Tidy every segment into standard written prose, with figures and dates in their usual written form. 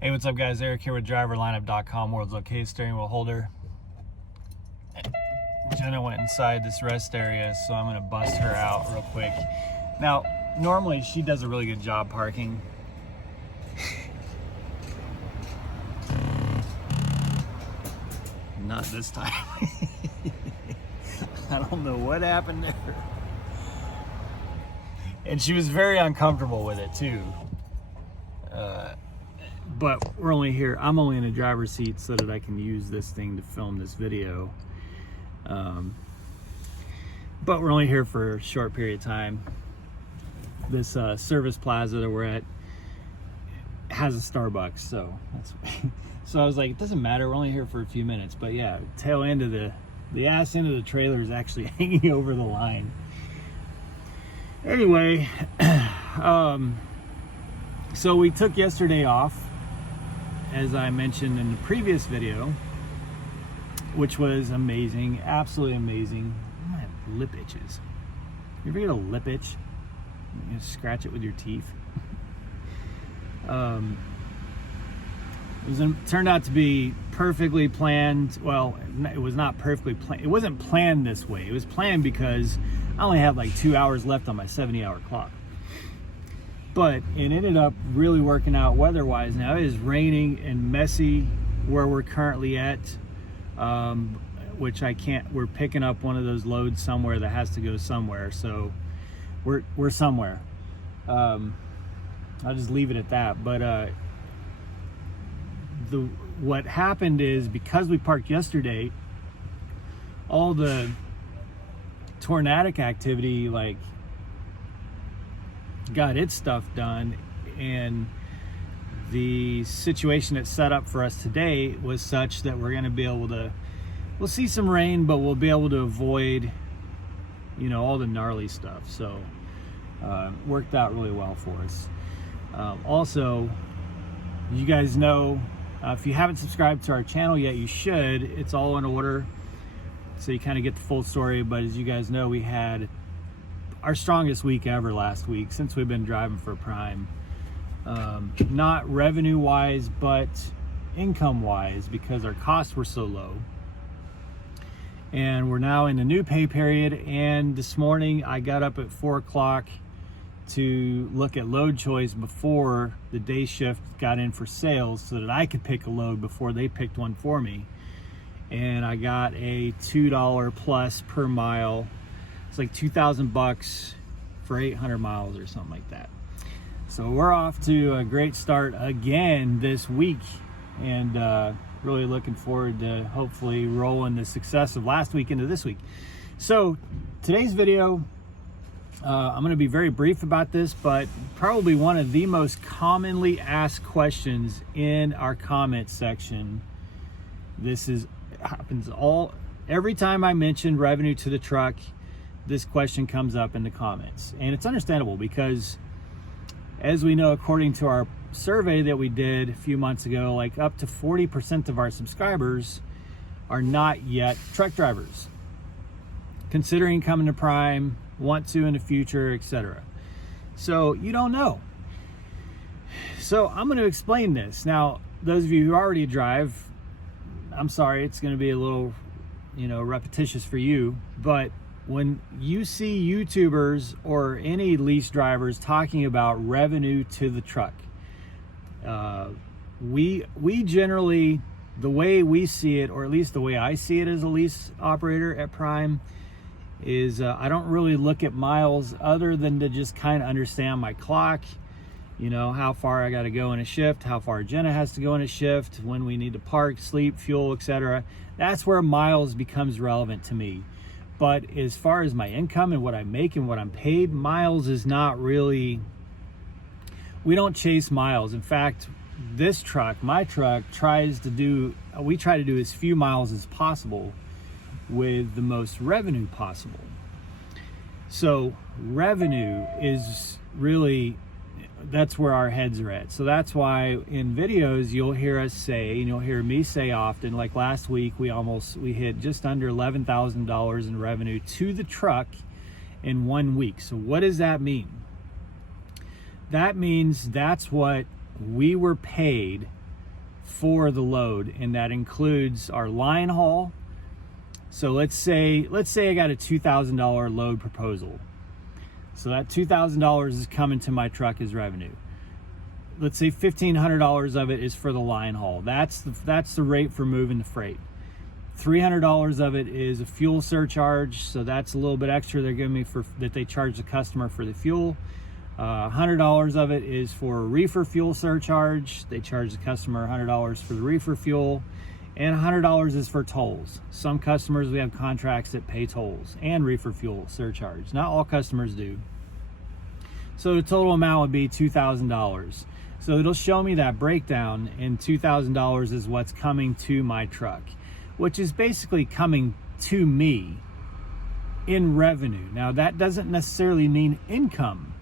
Hey, what's up guys? Eric here with driverlineup.com, world's okay steering wheel holder. Jenna went inside this rest area, so I'm gonna bust her out real quick. Now, normally she does a really good job parking. Not this time. I don't know what happened there. And she was very uncomfortable with it too. But we're only here, I'm only in a driver's seat so that I can use this thing to film this video. But we're only here for a short period of time. This service plaza that we're at has a Starbucks, so that's so I was like, it doesn't matter, we're only here for a few minutes. But yeah, tail end of the ass end of the trailer is actually hanging over the line. Anyway, so we took yesterday off, as I mentioned in the previous video, which was amazing, absolutely amazing. I have lip itches. You ever get a lip itch? You scratch it with your teeth. It turned out to be perfectly planned. Well, it was not perfectly planned. It wasn't planned this way. It was planned because I only had like 2 hours left on my 70-hour clock. But it ended up really working out weather-wise. Now it is raining and messy where we're currently at, which I can't. We're picking up one of those loads somewhere that has to go somewhere. So we're somewhere. I'll just leave it at that. But what happened is, because we parked yesterday, all the tornadic activity got its stuff done, and the situation that's set up for us today was such that we're going to be able to, we'll see some rain, but we'll be able to avoid, you know, all the gnarly stuff. So worked out really well for us. Also, you guys know, if you haven't subscribed to our channel yet, you should. It's all in order, so you kind of get the full story. But as you guys know, we had our strongest week ever last week since we've been driving for Prime. Not revenue wise, but income wise, because our costs were so low. And we're now in the new pay period. And this morning I got up at 4 o'clock to look at load choice before the day shift got in for sales, so that I could pick a load before they picked one for me. And I got a $2 plus per mile. It's like 2,000 bucks for 800 miles or something like that. So we're off to a great start again this week, and really looking forward to hopefully rolling the success of last week into this week. So today's video, I'm going to be very brief about this, but probably one of the most commonly asked questions in our comment section. This happens every time I mention revenue to the truck. This question comes up in the comments, and it's understandable because, as we know, according to our survey that we did a few months ago, like up to 40% of our subscribers are not yet truck drivers, considering coming to Prime, want to in the future, etc. So you don't know. So I'm going to explain this. Now, those of you who already drive, I'm sorry, it's going to be a little, repetitious for you, but when you see YouTubers or any lease drivers talking about revenue to the truck, we generally, the way we see it, or at least the way I see it as a lease operator at Prime, is I don't really look at miles other than to just kind of understand my clock, how far I got to go in a shift, how far Jenna has to go in a shift, when we need to park, sleep, fuel, etc. That's where miles becomes relevant to me. But as far as my income and what I make and what I'm paid, miles is not really, we don't chase miles. In fact, this truck, my truck, we try to do as few miles as possible with the most revenue possible. So revenue is really, that's where our heads are at. So that's why in videos you'll hear us say, and you'll hear me say often, like last week we hit just under $11,000 in revenue to the truck in 1 week. So what does that mean? That means that's what we were paid for the load, and that includes our line haul. So let's say I got a $2,000 load proposal. So that $2,000 is coming to my truck as revenue. Let's say $1,500 of it is for the line haul. That's the rate for moving the freight. $300 of it is a fuel surcharge, so that's a little bit extra they're giving me that they charge the customer for the fuel. $100 of it is for a reefer fuel surcharge. They charge the customer $100 for the reefer fuel, and $100 is for tolls. Some customers, we have contracts that pay tolls and reefer fuel surcharge. Not all customers do. So the total amount would be $2,000. So it'll show me that breakdown, and $2,000 is what's coming to my truck, which is basically coming to me in revenue. Now that doesn't necessarily mean income,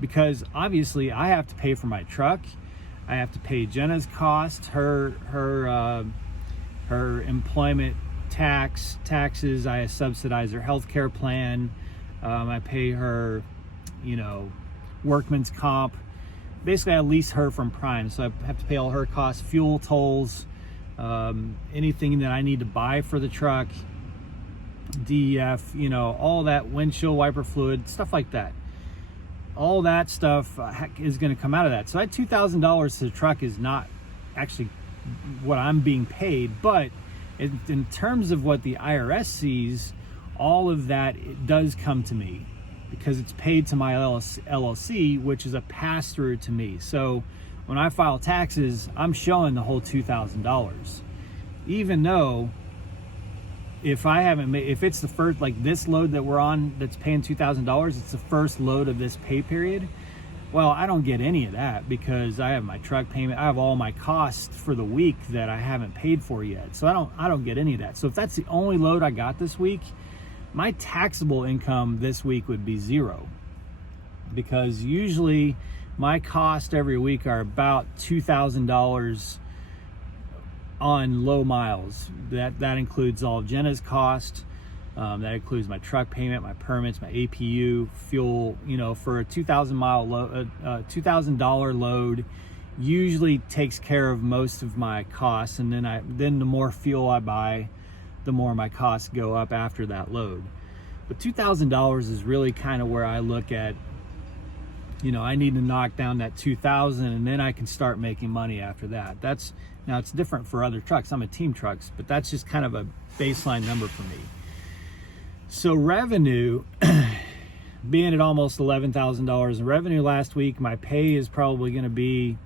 because obviously I have to pay for my truck. I have to pay Jenna's cost, her employment taxes. I subsidize her healthcare plan. I pay her, workman's comp. Basically, I lease her from Prime, so I have to pay all her costs, fuel, tolls, anything that I need to buy for the truck, DEF, all that, windshield wiper fluid, stuff like that. All that stuff is going to come out of that. So that $2,000 to the truck is not actually what I'm being paid, but in terms of what the IRS sees, all of that, it does come to me because it's paid to my LLC, which is a pass-through to me. So when I file taxes, I'm showing the whole $2,000, even though if it's the first, like this load that we're on that's paying $2,000, it's the first load of this pay period. Well, I don't get any of that because I have my truck payment. I have all my costs for the week that I haven't paid for yet. So I don't get any of that. So if that's the only load I got this week, my taxable income this week would be zero, because usually my costs every week are about $2,000 on low miles. That includes all of Jenna's cost. That includes my truck payment, my permits, my APU, fuel. For a $2,000 load usually takes care of most of my costs, and then the more fuel I buy, the more my costs go up after that load. But $2,000 is really kind of where I look at, I need to knock down that $2,000, and then I can start making money after that. Now it's different for other trucks. I'm a team trucks, but that's just kind of a baseline number for me. So revenue, being at almost $11,000 in revenue last week, my pay is probably going to be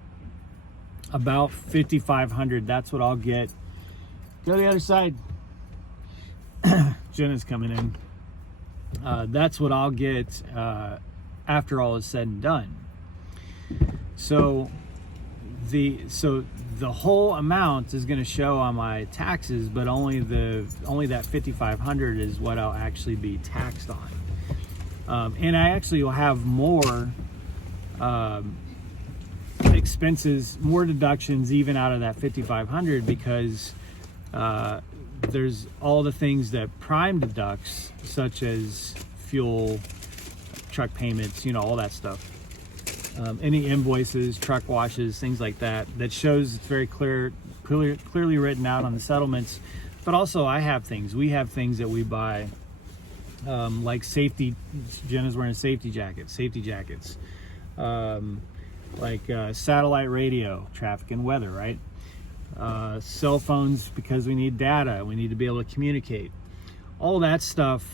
about $5,500. That's what I'll get. Go to the other side. Jenna's coming in. That's what I'll get after all is said and done. So the whole amount is going to show on my taxes, but only that $5,500 is what I'll actually be taxed on. And I actually will have more expenses, more deductions even out of that $5,500, because there's all the things that Prime deducts, such as fuel, truck payments, all that stuff. Any invoices, truck washes, things like that shows it's very clearly written out on the settlements. But also we have things that we buy, like safety. Jenna's wearing safety jackets, like satellite radio, traffic and weather, right? Cell phones, because we need data, we need to be able to communicate. All that stuff,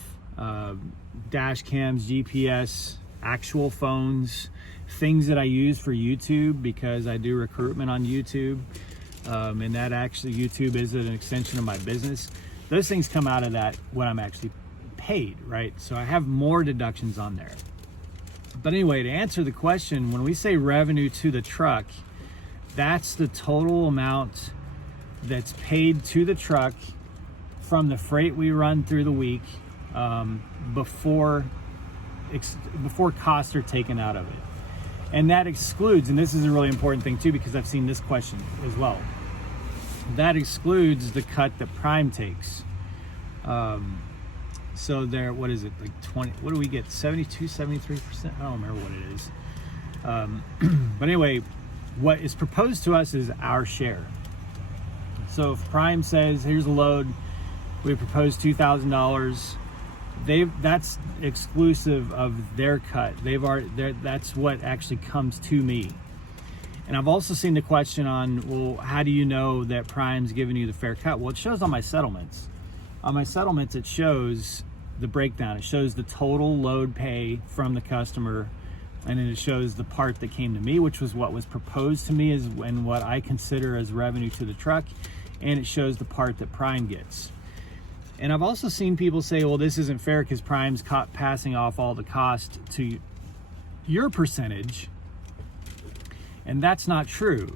dash cams, GPS, actual phones, things that I use for YouTube, because I do recruitment on YouTube, and that actually, YouTube is an extension of my business. Those things come out of that, what I'm actually paid, right? So I have more deductions on there. But anyway, to answer the question, when we say revenue to the truck, that's the total amount that's paid to the truck from the freight we run through the week, before costs are taken out of it. And that excludes, and this is a really important thing too, because I've seen this question as well, that excludes the cut that Prime takes. So there, what is it, like 20, what do we get, 72, 73%? I don't remember what it is. But anyway, what is proposed to us is our share. So if Prime says, here's a load, we propose $2,000, that's exclusive of their cut. That's what actually comes to me. And I've also seen the question on, well, how do you know that Prime's giving you the fair cut? Well, it shows on my settlements. On my settlements, it shows the breakdown. It shows the total load pay from the customer, and then it shows the part that came to me, which was what was proposed to me and what I consider as revenue to the truck, and it shows the part that Prime gets. And I've also seen people say, well, this isn't fair because Prime's passing off all the cost to your percentage. And that's not true.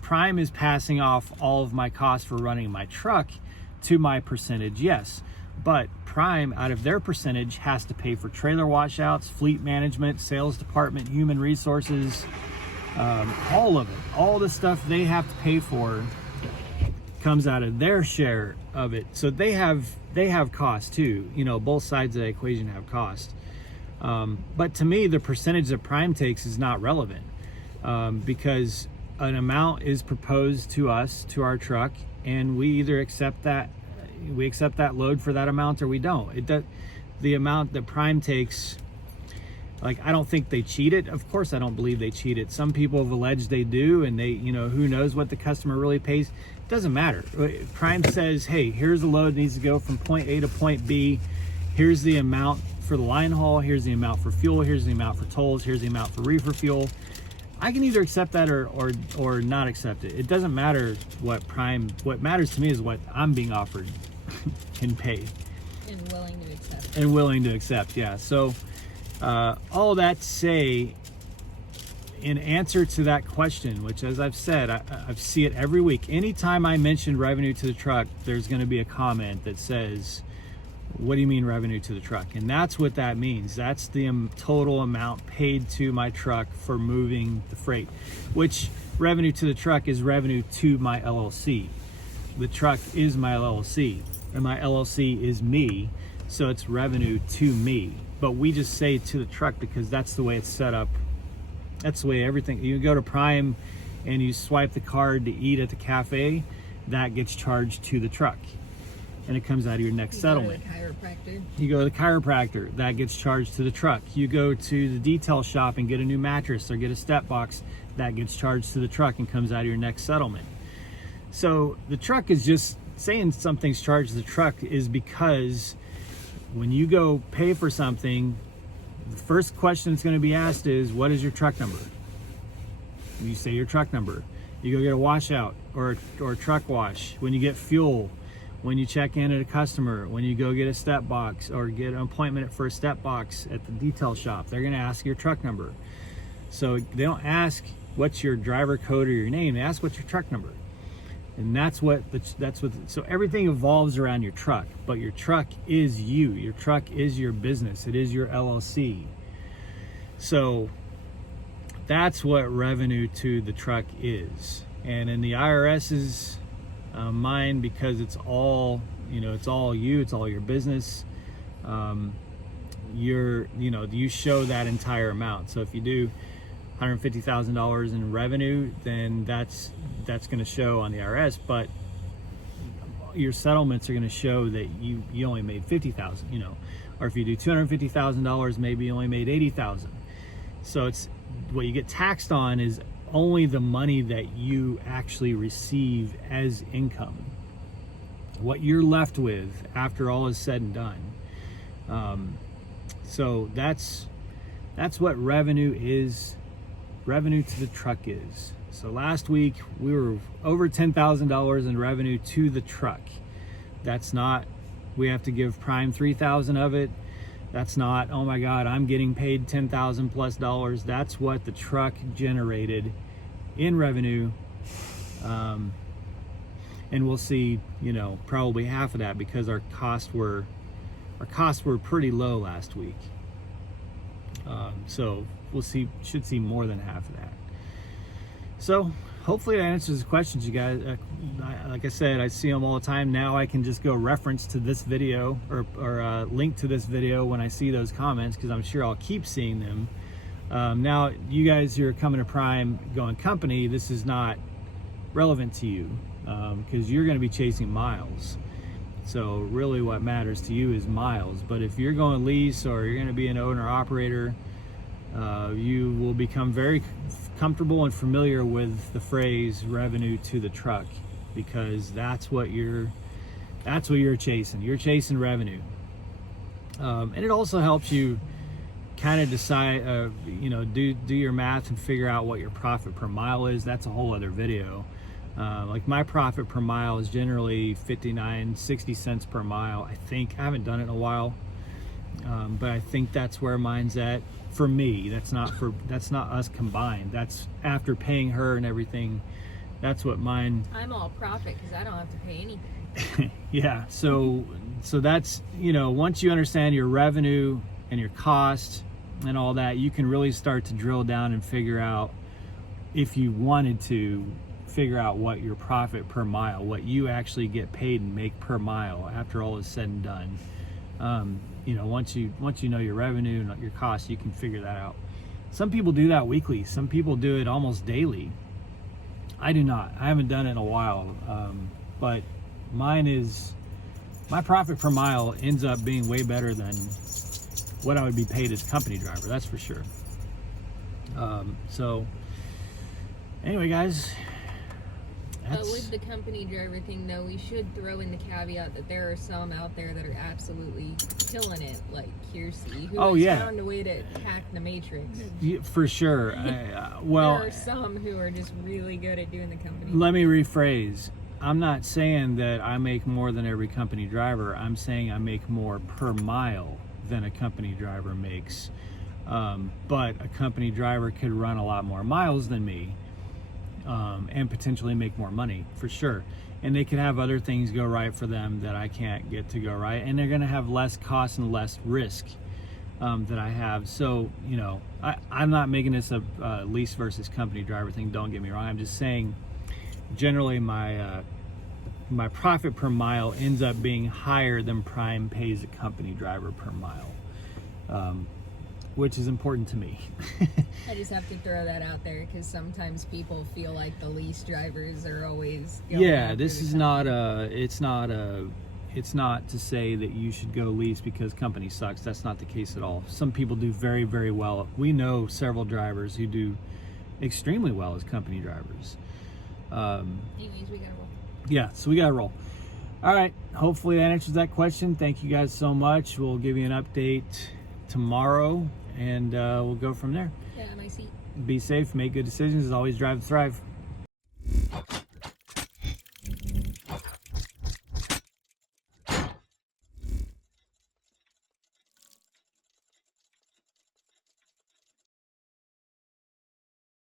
Prime is passing off all of my costs for running my truck to my percentage, yes. But Prime, out of their percentage, has to pay for trailer washouts, fleet management, sales department, human resources, all of it. All the stuff they have to pay for comes out of their share of it. So they have cost too. You know, both sides of the equation have cost. But to me, the percentage that Prime takes is not relevant. Because an amount is proposed to us, to our truck, and we either accept that load for that amount or we don't. The amount that Prime takes, like, I don't think they cheated. Of course, I don't believe they cheated. Some people have alleged they do, and they, you know, who knows what the customer really pays. It doesn't matter. Prime says, hey, here's a load that needs to go from point A to point B. Here's the amount for the line haul. Here's the amount for fuel. Here's the amount for tolls. Here's the amount for reefer fuel. I can either accept that or not accept it. It doesn't matter what Prime, what matters to me is what I'm being offered and paid. And willing to accept. And willing to accept, yeah. So all that to say, in answer to that question, which, as I've said, I see it every week. Anytime I mention revenue to the truck, there's going to be a comment that says, what do you mean revenue to the truck? And that's what that means. That's the total amount paid to my truck for moving the freight, which revenue to the truck is revenue to my LLC. The truck is my LLC, and my LLC is me, so it's revenue to me. But we just say to the truck because that's the way it's set up. That's the way everything, you go to Prime and you swipe the card to eat at the cafe, that gets charged to the truck. And it comes out of your next settlement. You go to the chiropractor, that gets charged to the truck. You go to the detail shop and get a new mattress or get a step box, that gets charged to the truck and comes out of your next settlement. So the truck is just saying something's charged to the truck is because when you go pay for something, the first question that's going to be asked is, what is your truck number? You say your truck number. You go get a washout or a truck wash. When you get fuel, when you check in at a customer, when you go get a step box or get an appointment for a step box at the detail shop, they're gonna ask your truck number. So they don't ask what's your driver code or your name, they ask what's your truck number. And so everything evolves around your truck, but your truck is you. Your truck is your business. It is your LLC. So that's what revenue to the truck is. And in the IRS's mind, because it's all, you know, it's all you, it's all your business, you show that entire amount. So if you do $150,000 in revenue, then that's going to show on the IRS, but your settlements are going to show that you only made $50,000, you know, or if you do $250,000, maybe you only made $80,000. So it's what you get taxed on is only the money that you actually receive as income, what you're left with after all is said and done. So that's what revenue is. Revenue to the truck is. So last week we were over $10,000 in revenue to the truck. That's not, we have to give Prime $3,000 of it. That's not, oh my God, I'm getting paid $10,000 plus dollars. That's what the truck generated in revenue. And we'll see, you know, probably half of that because our costs were pretty low last week. So we'll see, should see more than half of that. So hopefully that answers the questions, you guys. Like I said, I see them all the time. Now I can just go reference to this video or link to this video when I see those comments, because I'm sure I'll keep seeing them. Now, you guys who are coming to Prime going company, this is not relevant to you, because you're going to be chasing miles. So really what matters to you is miles. But if you're going lease or you're going to be an owner operator, you will become very comfortable and familiar with the phrase revenue to the truck, because that's what you're chasing. You're chasing revenue. And it also helps you kind of decide, do your math and figure out what your profit per mile is. That's a whole other video. Like my profit per mile is generally 59-60 cents per mile. I think, I haven't done it in a while, but I think that's where mine's at for me. That's not us combined. That's after paying her and everything. That's what mine. I'm all profit because I don't have to pay anything. Yeah, so that's, once you understand your revenue and your cost and all that, you can really start to drill down and figure out, if you wanted to, figure out what your profit per mile, what you actually get paid and make per mile after all is said and done. Once you know your revenue and your costs, you can figure that out. Some people do that weekly. Some people do it almost daily. I do not. I haven't done it in a while, but my profit per mile ends up being way better than what I would be paid as a company driver. That's for sure. So anyway, guys. But with the company driver thing, though, we should throw in the caveat that there are some out there that are absolutely killing it, like Kiersey, who has found a way to hack the matrix. Yeah, for sure. There are some who are just really good at doing the company. Let me rephrase. I'm not saying that I make more than every company driver. I'm saying I make more per mile than a company driver makes. But a company driver could run a lot more miles than me. And potentially make more money, for sure. And they could have other things go right for them that I can't get to go right, and they're going to have less cost and less risk that I have. So I'm not making this a lease versus company driver thing, don't get me wrong. I'm just saying generally my profit per mile ends up being higher than Prime pays a company driver per mile, which is important to me. I just have to throw that out there because sometimes people feel like the lease drivers are always this is not it's not to say that you should go lease because company sucks. That's not the case at all. Some people do very, very well. We know several drivers who do extremely well as company drivers. Anyways, we gotta roll. Yeah, so we gotta roll. All right, hopefully that answers that question. Thank you guys so much. We'll give you an update tomorrow, and we'll go from there. Yeah, my seat. Be safe, make good decisions, always drive to thrive.